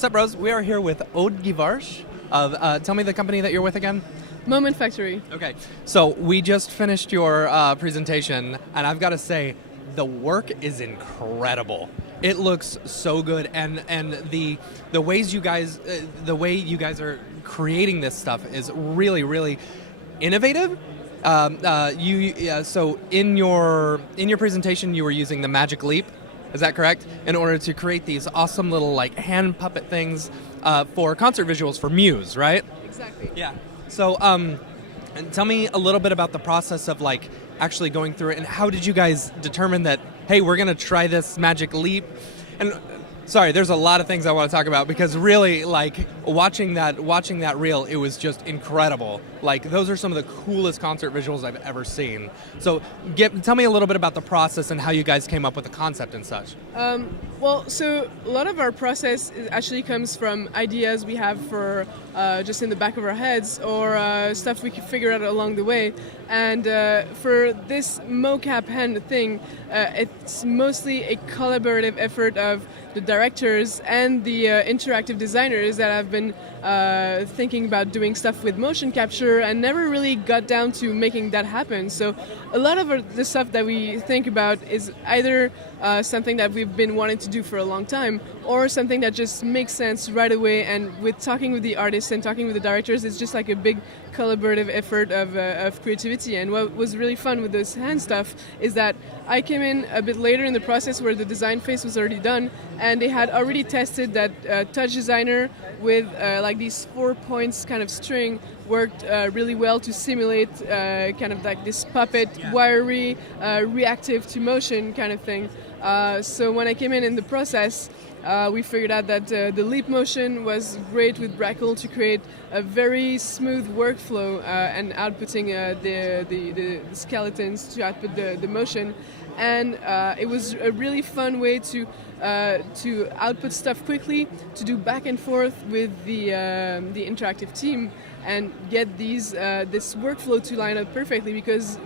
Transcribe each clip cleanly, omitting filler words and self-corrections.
What's up, bros? We are here with Aude Guivarc'h of, tell me the company that you're with again? Moment Factory. Okay, so we just finished your presentation, and I've got to say, the work is incredible. It looks so good, and the ways you guys are creating this stuff is really, really innovative. So in your presentation, you were using the Magic Leap. Is that correct? In order to create these awesome little like hand puppet things for concert visuals for Muse, right? Exactly. Yeah. So, and tell me a little bit about the process of like actually going through it, and how did you guys determine that? Hey, we're gonna try this Magic Leap, and. Sorry, there's a lot of things I want to talk about because really, like, watching that reel, it was just incredible. Like, those are some of the coolest concert visuals I've ever seen. So, tell me a little bit about the process and how you guys came up with the concept and such. So a lot of our process actually comes from ideas we have for just in the back of our heads or stuff we could figure out along the way. And for this mocap hand thing, it's mostly a collaborative effort of the directors and the interactive designers that have been thinking about doing stuff with motion capture and never really got down to making that happen. So a lot of the stuff that we think about is either something that we've been wanting to do for a long time or something that just makes sense right away. And with talking with the artists and talking with the directors, it's just like a big collaborative effort of creativity. And what was really fun with this hand stuff is that I came in a bit later in the process where the design phase was already done, and they had already tested that Touch Designer with like these 4 points kind of string worked really well to simulate kind of like this puppet, wiry, reactive to motion kind of thing. So when I came in the process, we figured out that the leap motion was great with Guivarc'h to create a very smooth workflow and outputting the skeletons to output the motion. And it was a really fun way to output stuff quickly, to do back and forth with the interactive team and get this workflow to line up perfectly, because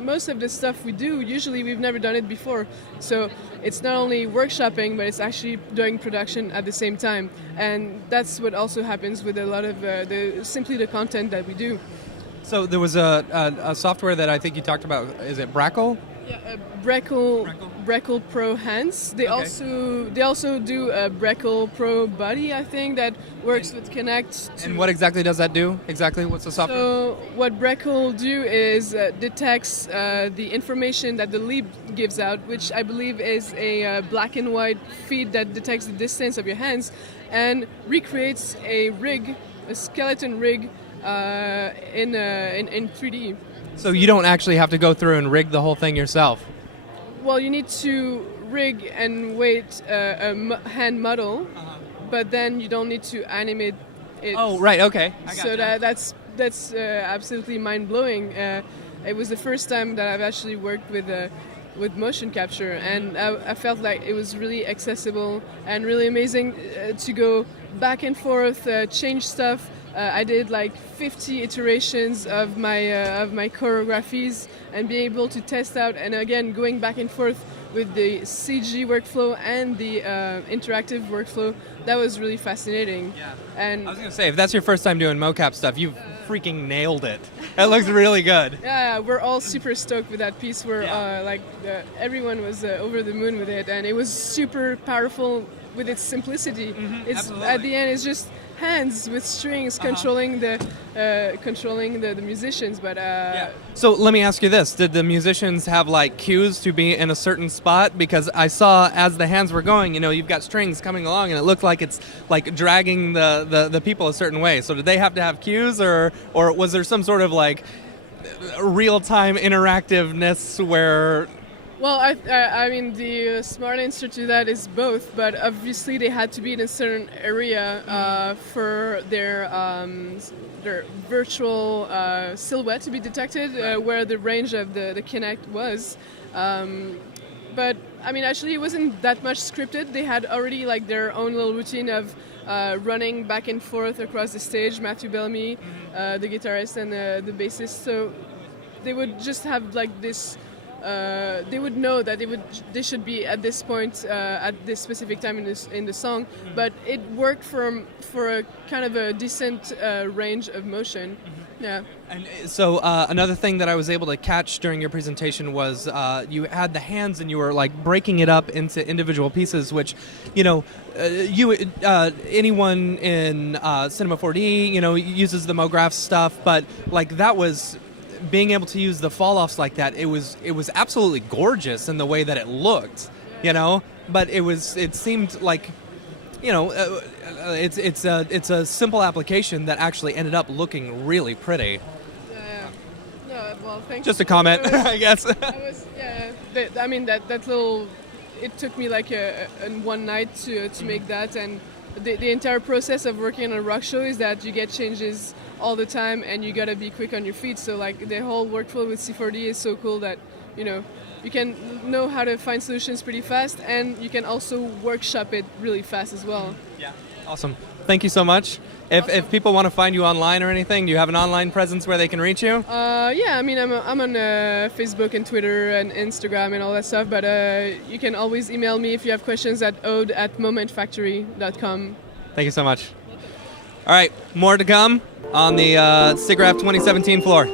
most of the stuff we do, usually we've never done it before. So it's not only workshopping, but it's actually doing production at the same time. And that's what also happens with a lot of simply the content that we do. So there was a software that I think you talked about. Is it Guivarc'h? Yeah, Guivarc'h Pro hands. They also do a Guivarc'h Pro body, I think, that works with Connect. And what exactly does that do? Exactly, what's the software? So what Guivarc'h do is detects the information that the leap gives out, which I believe is a black and white feed that detects the distance of your hands, and recreates a skeleton rig in 3D. So you don't actually have to go through and rig the whole thing yourself? Well, you need to rig and weight a hand model, but then you don't need to animate it. Oh, right, okay. So that's absolutely mind-blowing. It was the first time that I've actually worked with motion capture, and I felt like it was really accessible and really amazing to go back and forth, change stuff. I did like 50 iterations of my choreographies and being able to test out, and again going back and forth with the CG workflow and the interactive workflow. That was really fascinating. Yeah. And I was going to say, if that's your first time doing mocap stuff, you've freaking nailed it. It looks really good. Yeah, we're all super stoked with that piece. Everyone was over the moon with it, and it was super powerful with its simplicity. At the end, it's just hands with strings controlling the musicians, but So let me ask you this: did the musicians have like cues to be in a certain spot? Because I saw as the hands were going, you've got strings coming along, and it looked like it's like dragging the people a certain way. So did they have to have cues, or was there some sort of like real-time interactiveness where? Well, I mean, the smart answer to that is both, but obviously they had to be in a certain area for their virtual silhouette to be detected, where the range of the Kinect was. But, I mean, actually it wasn't that much scripted. They had already like their own little routine of running back and forth across the stage, Matthew Bellamy, the guitarist and the bassist. So they would just have like this they would know that they should be at this point at this specific time in the song. But it worked for a kind of a decent range of motion. Yeah. And so another thing that I was able to catch during your presentation was you had the hands and you were like breaking it up into individual pieces, which, anyone in Cinema 4D, uses the MoGraph stuff, but like that was being able to use the fall-offs like that. It was absolutely gorgeous in the way that it looked, but it seemed like, it's a simple application that actually ended up looking really pretty. Yeah. No, well, thanks. Just a comment, I guess. That little. It took me like one night to make that, and the entire process of working on a rock show is that you get changes all the time, and you gotta be quick on your feet. So like the whole workflow with C4D is so cool that you can know how to find solutions pretty fast, and you can also workshop it really fast as well. Yeah, awesome. Thank you so much. If people want to find you online or anything, do you have an online presence where they can reach you? Yeah, I mean, I'm on Facebook and Twitter and Instagram and all that stuff, but you can always email me if you have questions at aude@momentfactory.com. Thank you so much. All right, more to come on the Siggraph 2017 floor.